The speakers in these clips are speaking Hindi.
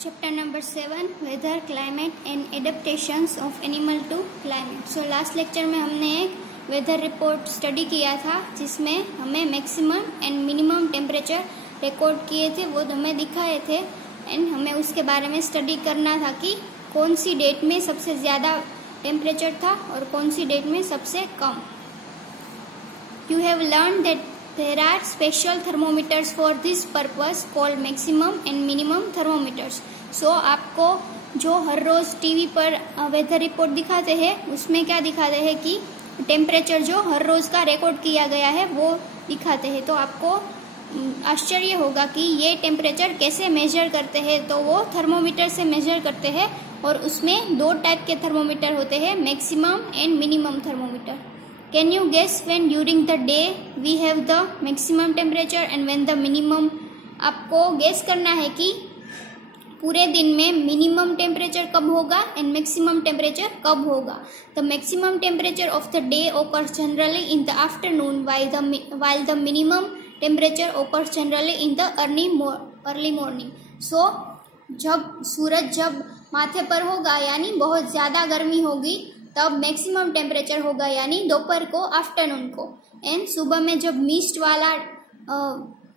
Chapter number 7 Weather, Climate and Adaptations of Animal to Climate. So last lecture में हमने एक वेदर रिपोर्ट स्टडी किया था जिसमें हमें maximum and minimum temperature record किए थे, वो हमें दिखाए थे एंड हमें उसके बारे में स्टडी करना था कि कौन सी डेट में सबसे ज़्यादा टेम्परेचर था और कौन सी डेट में सबसे कम. You have learned that there are special thermometers for this purpose called maximum and minimum thermometers. So आपको जो हर रोज टीवी पर वेदर रिपोर्ट दिखाते हैं उसमें क्या दिखाते हैं कि टेम्परेचर जो हर रोज का रिकॉर्ड किया गया है वो दिखाते हैं. तो आपको आश्चर्य होगा कि ये टेम्परेचर कैसे मेजर करते हैं. तो वो थर्मोमीटर से मेजर करते हैं और उसमें दो टाइप के थर्मोमीटर होते हैं, maximum and minimum thermometer. Can you guess when during the day we have the maximum temperature and when the minimum? आपको गेस करना है कि पूरे दिन में मिनिमम टेम्परेचर कब होगा एंड मैक्सिमम टेम्परेचर कब होगा. The maximum temperature of the day occurs generally in the afternoon while the minimum temperature occurs generally in the early morning. So जब सूरज जब माथे पर होगा यानी बहुत ज़्यादा गर्मी होगी तब मैक्सिमम टेम्परेचर होगा यानी दोपहर को, आफ्टरनून को. एंड सुबह में जब मिस्ट वाला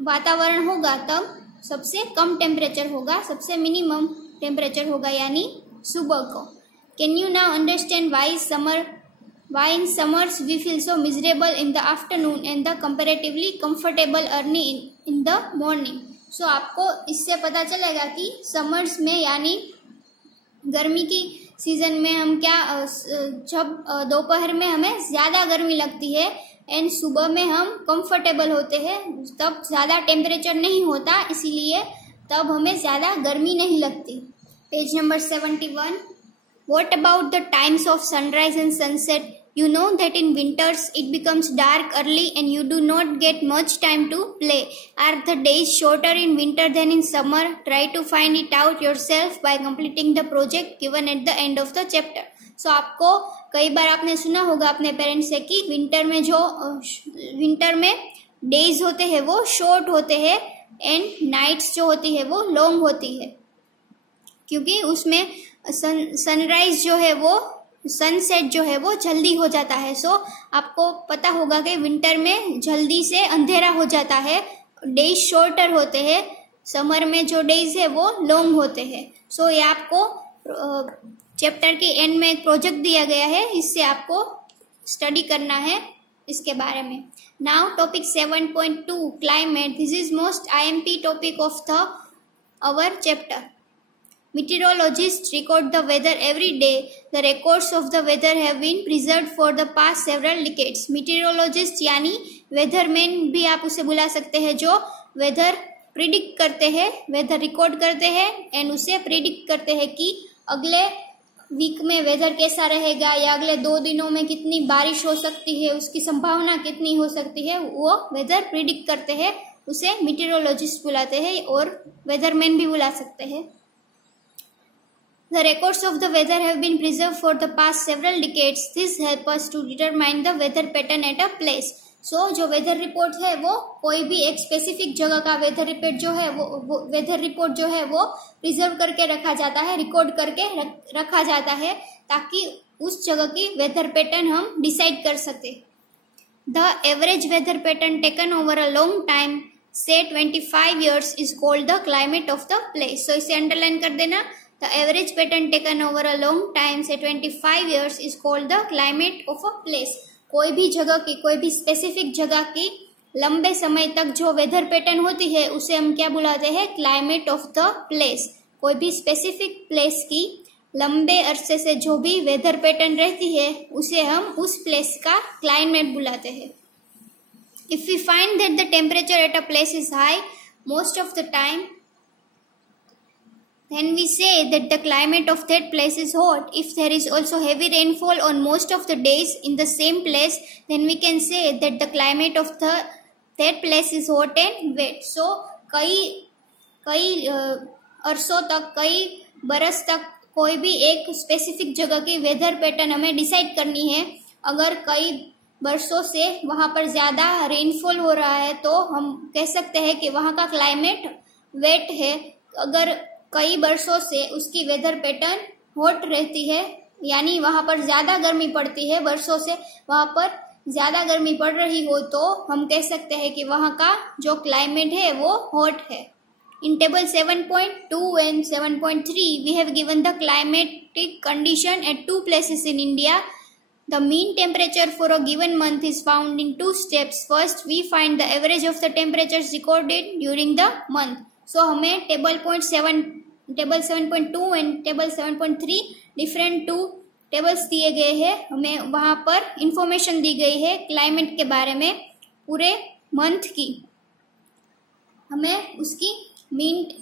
वातावरण होगा तब सबसे कम टेम्परेचर होगा, सबसे मिनिमम टेम्परेचर होगा यानी सुबह को. Can you now understand why in summers we feel so miserable in the afternoon and the comparatively comfortable early in the morning. So आपको इससे पता चलेगा कि समर्स में यानी गर्मी की सीजन में हम क्या, जब दोपहर में हमें ज़्यादा गर्मी लगती है एंड सुबह में हम कंफर्टेबल होते हैं, तब ज़्यादा टेम्परेचर नहीं होता, इसीलिए तब हमें ज़्यादा गर्मी नहीं लगती. Page number 71. What about the times of sunrise and sunset? You know that in winters it becomes dark early and you do not get much time to play. Are the days shorter in winter than in summer? Try to find it out yourself by completing the project given at the end of the chapter. So आपको कई बार आपने सुना होगा अपने पेरेंट्स से कि विंटर में डेज होते हैं वो शॉर्ट होते हैं एंड नाइट्स जो होती है वो लॉन्ग होती है, क्योंकि उसमें सनराइज जो है वो, सनसेट जो है वो जल्दी हो जाता है. सो आपको पता होगा कि विंटर में जल्दी से अंधेरा हो जाता है, डेज शॉर्टर होते हैं, समर में जो डेज है वो लॉन्ग होते हैं. सो ये आपको चैप्टर के एंड में एक प्रोजेक्ट दिया गया है, इससे आपको स्टडी करना है इसके बारे में. Now topic 7.2 climate. This is most IMP topic of the our chapter. Meteorologists record the weather every day. The records of the weather have been preserved for the past several decades. Meteorologist यानी weatherman भी आप उसे बुला सकते हैं, जो weather predict करते हैं, weather record करते हैं and उसे predict करते हैं कि अगले वीक में वेदर कैसा रहेगा या अगले 2 दिनों में कितनी बारिश हो सकती है, उसकी संभावना कितनी हो सकती है, वो वेदर प्रिडिक्ट करते हैं, उसे मीटेरोलॉजिस्ट बुलाते हैं और वेदरमैन भी बुला सकते हैं. The records of the weather have been preserved for the past several decades. This helps us to determine the weather pattern at a place. So जो वेदर रिपोर्ट है वो कोई भी एक स्पेसिफिक जगह का वेदर रिपोर्ट जो है वो प्रिजर्व करके रखा जाता है, रिकॉर्ड करके रखा जाता है ताकि उस जगह की वेदर पैटर्न हम डिसाइड कर सके. The average weather pattern taken over a long time, say 25 years, is called the climate of the place. So इसे अंडरलाइन कर देना. The average pattern taken over a long time, say 25 years, is called the climate of a place. कोई भी जगह की, कोई भी स्पेसिफिक जगह की लंबे समय तक जो वेदर पैटर्न होती है उसे हम क्या बुलाते हैं, क्लाइमेट ऑफ द प्लेस. कोई भी स्पेसिफिक प्लेस की लंबे अरसे से जो भी वेदर पैटर्न रहती है उसे हम उस प्लेस का क्लाइमेट बुलाते हैं. If we find that the temperature at a place is high most of the time, then we say that the climate of that place is hot. If there is also heavy rainfall on most of the days in the same place, then we can say that the climate of that place is hot and wet. So कई अरसों तक, कई बरस तक कोई भी एक स्पेसिफिक जगह की वेदर पैटर्न हमें डिसाइड करनी है. अगर कई बरसों से वहाँ पर ज़्यादा रेनफॉल हो रहा है तो हम कह सकते हैं कि वहाँ का क्लाइमेट वेट है. अगर कई वर्षों से उसकी वेदर पैटर्न हॉट रहती है, यानी वहां पर ज्यादा गर्मी पड़ती है, वर्षों से वहां पर ज्यादा गर्मी पड़ रही हो, तो हम कह सकते हैं कि वहां का जो क्लाइमेट है वो हॉट है। In table 7.2 and 7.3, we have given the climatic condition at two places in India. The mean temperature for a given month is found in two steps. First, we find the average of the temperatures recorded during the month. So, हमें table 7.2 and table 7.3 different two tables दिए गए हैं। हमें वहाँ पर इंफॉर्मेशन दी गई है क्लाइमेट के बारे में पूरे मंथ की। हमें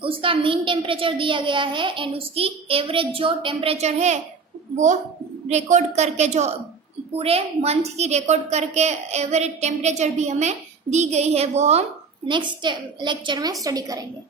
उसका मीन टेम्परेचर दिया गया है एंड उसकी एवरेज जो टेम्परेचर है वो रिकॉर्ड करके, जो पूरे मंथ की रिकॉर्ड करके एवरेज टेम्परेचर भी हमें दी गई है, वो हम नेक्स्ट लेक्चर में स्टडी करेंगे।